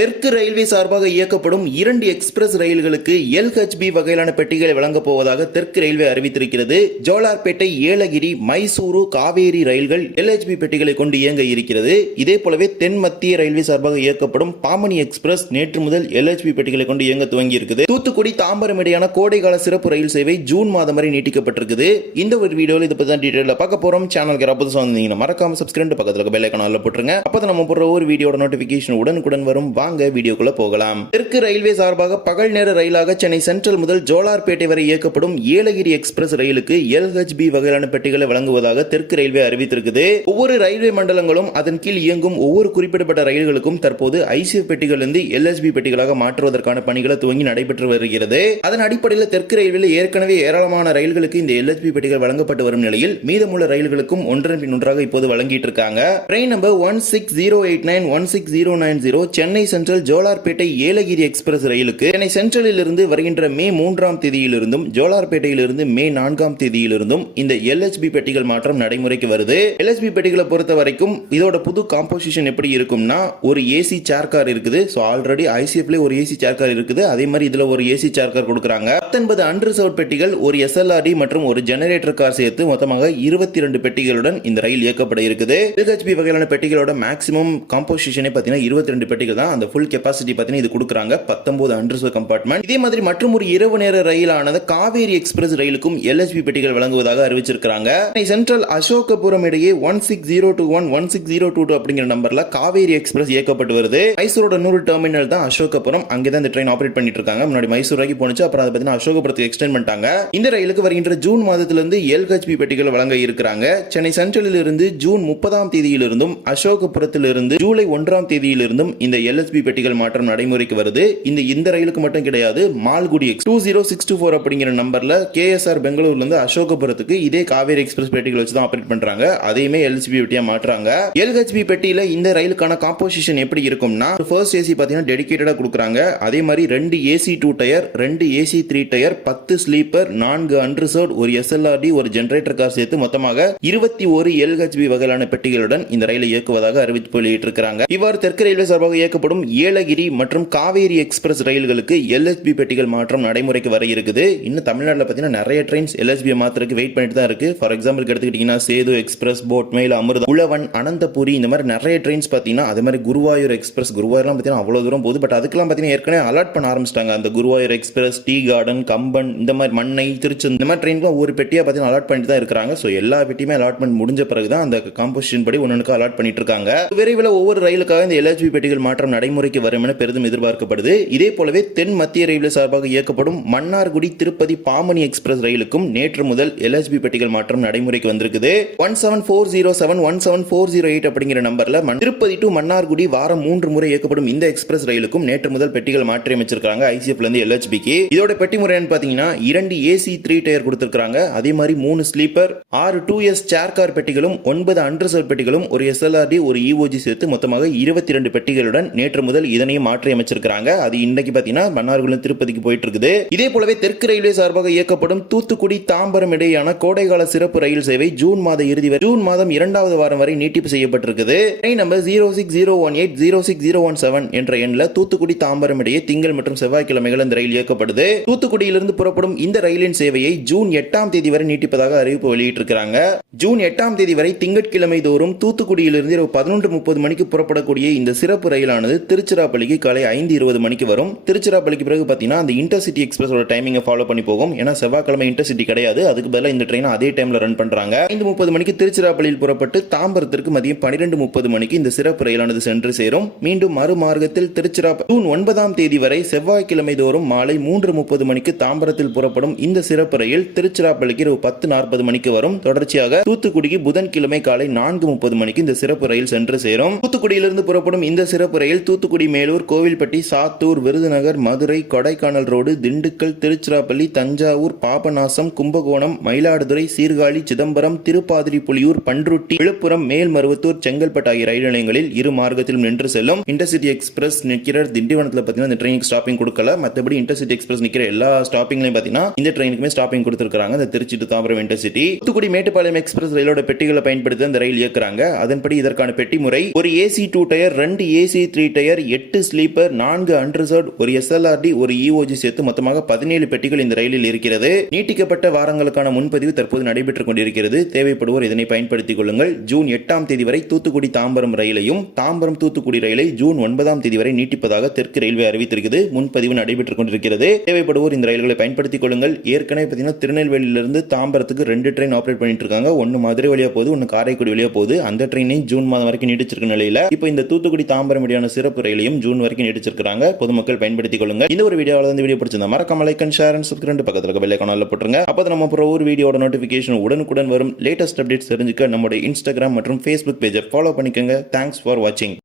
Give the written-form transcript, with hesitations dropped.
தெற்கு ரயில்வே சார்பாக இயக்கப்படும் 2 எக்ஸ்பிரஸ் ரயில்களுக்கு LHB வகையிலான பெட்டிகளை வழங்கப் போவதாக தெற்கு ரயில்வே அறிவித்திருக்கிறது. ஜோலார்பேட்டை, ஏலகிரி, மைசூரு, காவேரி ரயில்கள் LHB பெட்டிகளை கொண்டு இயங்க இருக்கிறது. இதே போலவே தென் மத்திய ரயில்வே சார்பாக இயக்கப்படும் பாமணி எக்ஸ்பிரஸ் நேற்று முதல் LHB பெட்டிகளை கொண்டு இயங்க துவங்கி இருக்குது. தூத்துக்குடி, தாம்பரம் இடையான கோடைகால சிறப்பு ரயில் சேவை ஜூன் மாதம் வரை நீட்டிக்கப்பட்டிருக்குது. இந்த ஒரு வீடியோவில் இதை பத்தி டீடைலா பார்க்க போறோம். சேனலுக்கு புதுசா வந்தீங்கன்னா மறக்காம சப்ஸ்கிரைப், பக்கத்துல பெல் ஐகான் போட்டுருங்க. அப்பதான் நம்ம போடுற ஒரு வீடியோட நோட்டிபிகேஷன் உடனுக்குடன் வரும். வாங்க வீடியோக்குள்ள போகலாம். தெற்கு ரயில்வே சார்பாக பகல் நேர ரயிலாக சென்னை சென்ட்ரல் முதல் ஜோலார்பேட்டை வரை இயக்கப்படும் ஏலகிரி எக்ஸ்பிரஸ் ரயிலுக்கு LHB வகையிலான பெட்டிகளை வழங்குவதாக தெற்கு ரயில்வே அறிவித்திருக்குது. ஒவ்வொரு ரயில்வே மண்டலங்களும் அதன் கீழ் இயங்கும் ஒவ்வொரு குறிப்பிடப்பட்ட ரயில்களுக்கும் தற்போது ICF பெட்டிகள் இருந்து LHB பெட்டிகளாக மாற்றுவதற்கான பணிகளை துவங்கி நடைபெற்று வருகிறது. அதன் அடிப்படையில் தெற்கு ரயில்வே ஏற்கனவே ஏராளமான ரயில்களுக்கு இந்த LHB பெட்டிகள் வழங்கப்பட்டு வரும் நிலையில் மீதமுள்ள ரயில்களுக்கும் ஒன்றன் பின் ஒன்றாக இப்போது வழங்கிட்டு இருக்காங்க. Train number 16089, 16090 Chennai Central Jolarpettai Yelagiri express ரயிலுக்கு சென்னை சென்ட்ரலில் இருந்து வருகின்ற மே 3ஆம் தேதியிலிருந்தும் ஜோலார்பேட்டையிலிருந்து மே 4ஆம் தேதியிலிருந்தும் இந்த LHB பெட்டிகள் மாற்றம் நடைமுறைக்கு வருது. LHB பெட்டிகளை பொறுத்த வரைக்கும் இதோட புது காம்போசிஷன் எப்படி இருக்கும்னா, ஒரு ஏசி சேர் கார் இருக்குது. சோ ஆல்ரெடி ICFல ஒரு ஏசி சேர் கார் இருக்குது. அதே மாதிரி இதுல ஒரு ஏசி சேர் கார் கொடுக்கறாங்க. 19 அன்ரிசர்வ்ட் பெட்டிகள், ஒரு SLRD மற்றும் ஒரு ஜெனரேட்டர் கார் சேர்த்து மொத்தமாக 22 பெட்டிகளுடன் இந்த ரயில் இயக்கப்பட இருக்குது. LHB வகையிலான பெட்டிகளோட மேக்ஸிமம் காம்போசிஷனே பாத்தீங்கன்னா 22 பெட்டிகள் தான். அந்த ஃபுல் கெபாசிட்டி பாத்தீங்கன்னா இது கொடுக்கறாங்க. 19 அன்ரிசர்வ் கம்பார்ட்மெண்ட். இதே மாதிரி மற்றும் ஒரு இரவு நேர ரயிலானது காவேரி எக்ஸ்பிரஸ் ரயிலுக்கும் LHB பெட்டிகள் வழங்குவதாக அறிவிச்சிருக்காங்க. சென்ட்ரல் அசோகபுரம் இடையே 16021, 16022 அப்படிங்கிற நம்பர்ல காவேரி எக்ஸ்பிரஸ் இயக்கப்பட்டு வருது. மைசூரோட 100 டெர்மினல் தான் அசோகபுரம். அங்கதான் இந்த ட்ரெயின் ஆபரேட் பண்ணிட்டு இருக்காங்க. முன்னாடி மைசூர் வரைக்கும் போனுச்சு, அப்புறம் அதை பாத்தீங்கன்னா அசோகபுரத்துக்கு எக்ஸ்டெண்ட் பண்ணிட்டாங்க. இந்த ரயிலுக்கு வருகின்ற ஜூன் மாதத்திலிருந்து LHB பெட்டிகள் வழங்க இருக்கிறாங்க. சென்னை சென்ட்ரலில் இருந்து ஜூன் 30ஆம் தேதியிலிருந்தும் அசோகபுரத்திலிருந்து ஜூலை 1ஆம் தேதியிலிருந்தும் இந்த LHB பெட்டிகள் மாற்றம் நடைமுறைக்கு வருது. இந்த ரயிலுக்கு மட்டும் கிடையாது, மால்குடி 20624 அப்படிங்கிற நம்பர்ல KSR பெங்களூர்ல இருந்து அசோகபுரத்துக்கு இதே காவேரி எக்ஸ்பிரஸ் பெட்டிகள் வச்சு தான் ஆபரேட் பண்றாங்க. அதையுமே LHB பெட்டியா மாற்றாங்க. LHB பெட்டியில இந்த ரயிலுக்கான காம்போசிஷன் எப்படி இருக்கும்னா, ஃபர்ஸ்ட் ஏசி பாத்தீங்கன்னா டெடிகேட்டடா கொடுக்கறாங்க. அதே மாதிரி 2 AC 2 tier, 2 AC 3 tier, 10 sleeper, 4 unreserved, ஒரு SLRD, ஒரு ஜெனரேட்டர் கார் சேர்த்து மொத்தமாக 21 LHB வகையிலான பெட்டிகளுடன் இந்த ரயிலை இயக்குவதாக அறிவிப்பு வெளியிட்டிருக்கிறாங்க. இவ்வாறு தெற்கு ரயில்வே சார்பாக இயக்கப்படும் ஏலகிரி மற்றும் காவேரி எக்ஸ்பிரஸ் ரயில்களுக்கு LHB பெட்டிகள் மாற்றம் நடைமுறைக்கு வர இருக்குது. இன்னும் தமிழ்நாட்டில் பார்த்தீங்கன்னா நிறைய ட்ரெயின்ஸ் LHB மாத்திரக்கு வெயிட் பண்ணிட்டு தான் இருக்கு. ஃபார் எக்ஸாம்பிள் எடுத்துக்கிட்டீங்கன்னா சேது எக்ஸ்பிரஸ், போட் மெயில், அமிர்தம், உழவன், அனந்தபுரி, இந்த மாதிரி நிறைய ட்ரெயின்ஸ் பார்த்தீங்கன்னா, அதே மாதிரி குருவாயூர் எக்ஸ்பிரஸ், குருவாயூர்லாம் பார்த்தீங்கன்னா அவ்வளோ தூரம் போகுது. பட் அதுக்கெல்லாம் பார்த்தீங்கன்னா ஏற்கனவே அலாட் பண்ண ஆரம்பிச்சிட்டாங்க. அந்த Guruvayur express, tea garden, Kamban, இந்த மாதிரி மண்ணை, திருச்செந்தூர், இந்த மாதிரி ட்ரெயின்லாம் ஒரு பெட்டியா பார்த்தீங்கன்னா அலாட் பண்ணிட்டு தான் இருக்காங்க. ஸோ எல்லா பெட்டியுமே அலாட்மெண்ட் முடிஞ்ச பிறகு தான் அந்த காம்போசிஷன் படி ஒன்னுக்கு அலாட் பண்ணிட்டு இருக்காங்க. விரைவில் ஒவ்வொரு ரயிலுக்காக இந்த LHB பெட்டிகள் மாற்றம் நடைமுறைக்கு வரும் என பெரிதும் எதிர்பார்க்கப்படுது. இதே போலவே தென் மத்திய ரயில்வே சார்பாக இயக்கப்படும் மன்னார்குடி, திருப்பதி, பாமணி எக்ஸ்பிரஸ் ரயிலுக்கும் நேற்று முதல் LHB பெட்டிகள் மாற்றம் நடைமுறைக்கு வந்திருக்குது. 17407, 17408 அப்படிங்கிற நம்பர்ல திருப்பதி டு மன்னார்குடி வாரம் 3 முறை இயக்கப்படும் இந்த எக்ஸ்பிரஸ் ரயிலுக்கும் நேற்று முதல் பெட்டிகள் மாற்றி அமைச்சிருக்காங்க ICFல இருந்து LHBக்கு. இதோட பெட்டி முறைன்னு பாத்தீங்கன்னா 2 AC 3 டயர் கொடுத்திருக்காங்க. அதே மாதிரி 3 ஸ்லீப்பர், 6 2S சேர் கார் பெட்டிகளும், 9 அன்ரிசர்வ் பெட்டிகளும், ஒரு SLRD, ஒரு EOG சேர்த்து மொத்தமாக 22 பெட்டிகளுடன் நேற்று முதல் இதனையும் மாற்றி அமைச்சிருக்காங்க. அது இன்னைக்கு பாத்தீங்கன்னா மன்னார்குடி திருப்பதிக்கு போயிட்டு இருக்குது. இதே போலவே தெற்கு ரயில்வே சார்பாக இயக்கப்படும் தூத்துக்குடி, தாம்பரம் இடையான கோடைகால சிறப்பு ரயில் சேவை ஜூன் மாத இறுதி வரை, ஜூன் மாதம் 2வது வாரம் வரை நீட்டிப்பு செய்யப்பட்டிருக்குது. ட்ரெயின் நம்பர் 06018, 06017 என்ற எண்ணில் தூத்துக்குடி, தாம்பரம் இடையே திங்கள் மற்றும் செவ்வாய்க்கிழமைகள் இந்த ரயில் இயக்கப்படுது. தூத்துக்குடியிலிருந்து புறப்படும் இந்த ரயிலின் சேவையை ஜூன் 8ஆம் தேதி வரை நீட்டிப்பதாக அறிவிப்பு வெளியிட்டிருக்கிறாங்க. ஜூன் 8ஆம் தேதி வரை திங்கட்கிழமை தோறும் தூத்துக்குடியிலிருந்து 11:30 மணிக்கு புறப்படக்கூடிய இந்த சிறப்பு ரயிலானது திருச்சிராப்பள்ளிக்கு காலை 5:20 மணிக்கு வரும். திருச்சிராப்பள்ளிக்கு பிறகு பாத்தீங்கன்னா அந்த இன்டர்சிட்டி எக்ஸ்பிரஸோட டைமிங்கை ஃபாலோ பண்ணி போகும். ஏன்னா செவ்வாய்க்கிழமை இன்டர்சிட்டி கிடையாது. அதுக்கு பதிலாக இந்த ட்ரெயின் அதே டைம்ல ரன் பண்றாங்க. 5:30 மணிக்கு திருச்சிராப்பள்ளியில் புறப்பட்டு தாம்பரத்திற்கு மதியம் 12:30 மணிக்கு இந்த சிறப்பு ரயிலானது சென்று சேரும். மீண்டும் மறுமார்க்கத்தில் திருச்சிராப்பள்ளி ஜூன் 9ஆம் தேதி வரை செவ்வாய்க்கிழமை தோறும் மாலை 3:30 மணிக்கு தாம்பரத்தில் புறப்படும் இந்த சிறப்பு ரயில் திருச்சிராப்பள்ளிக்கு 10:40 மணிக்கு வரும். தொடர்ச்சியாக தூத்துக்குடிக்கு புதன்கிழமை காலை 4:30 மணிக்கு இந்த சிறப்பு ரயில் சென்று சேரும். தூத்துக்குடியிலிருந்து புறப்படும் இந்த சிறப்பு ரயில் தூத்துக்குடி, மேலூர், கோவில்பட்டி, சாத்தூர், விருதுநகர், மதுரை, கொடைக்கானல் ரோடு, திண்டுக்கல், திருச்சிராப்பள்ளி, தஞ்சாவூர், பாபநாசம், கும்பகோணம், மயிலாடுதுறை, சீர்காழி, சிதம்பரம், திருப்பாதிரி புலியூர், பன்ருட்டி, விழுப்புரம், மேல்மருவத்தூர், செங்கல்பட்டு ஆகிய ரயில் நிலையங்களில் இரு மார்க்கத்திலும் நின்று செல்லும். இன்டர்சிட்டி எக்ஸ்பிரஸ் நிற்கிற திண்டிவனத்தில் பார்த்தீங்கன்னா இந்த ட்ரெயினுக்கு ஸ்டாப்பிங் கொடுக்கல. மற்றபடி இன்டர்சிட்டி எக்ஸ்பிரஸ் நிற்கிற எல்லா ஸ்டாப்பிங்லையும் பார்த்தீங்கன்னா இந்த ட்ரெயினுக்குமே ஸ்டாப்பிங் கொடுத்திருக்காங்க. இந்த Trichy to Tambaram intercity. Thoothukudi Mettupalayam express ரயிலோட பெட்டிகளை பயன்படுத்தி இந்த ரயில் இயக்குறாங்க. அதன்படி இதற்கான பெட்டி முறை: ஒரு AC 2 tier, 2 AC 3 tier, tier, 8 sleeper, 4 unreserved, ஒரு SLRD, ஒரு EOG சேர்த்து மொத்தமாக 17 பெட்டிகள் இந்த ரயிலில் இருக்கிறது. நீட்டிக்கப்பட்ட வாரங்களுக்கான முன்பதிவு தற்போது நடைபெற்றுக் கொண்டிருக்கிறது. தேவைப்படுவோர் இதனை பயன்படுத்திக் கொள்ளுங்கள். ஜூன் 8ஆம் தேதி வரை தூத்துக்குடி தாம்பரம் ரயிலையும், தாம்பரம் தூத்துக்குடி ரயிலை ஜூன் 9ஆம் தேதி வரை நீட்டிப்பதாக தெற்கு ரயில்வே அறிவித்திருக்கிறது. முன்பதிவு நடைபெற்றுக் கொண்டிருக்கிறது. தேவைப்படுவோர் இந்த ரயில்களை பயன்படுத்திக் கொள்ளுங்கள். ஏற்கனவே பார்த்தீங்கன்னா திருநெல்வேலியிலிருந்து தாம்பரத்துக்கு 2 ட்ரெயின் ஆப்ரேட் பண்ணிட்டு இருக்காங்க. ஒன்னு மதுரை வழியா போகுது, ஒன்னு காரைக்குடி வழியா போகுது. அந்த ட்ரெயினை ஜூன் மாதம் வரைக்கும் நீட்டிச்சிருக்க நிலையில இப்போ இந்த தூத்துக்குடி தாம்பரம் இடையான சிறப்பு ரயிலையும் ஜூன் வரைக்கும் நீட்டிச்சிருக்காங்க. பொதுமக்கள் பயன்படுத்திக் கொள்ளுங்க. இந்த ஒரு வீடியோவில் இந்த வீடியோ பிடிச்சிருந்தா மறக்காம like and share and subscribe, பக்கத்துல இருக்க பெல் ஐகானை போட்டுருங்க. அப்போ நம்ம அப்புறம் ஒரு வீடியோட நோட்டிபிகேஷன் உடனுக்குடன் வரும். லேட்டஸ்ட் அப்டேட்ஸ் தெரிஞ்சுக்க நம்முடைய இன்ஸ்டாகிராம் மற்றும் Facebook பேஜை ஃபாலோ பண்ணிக்கோங்க. தேங்க்ஸ் ஃபார் வாட்சிங்.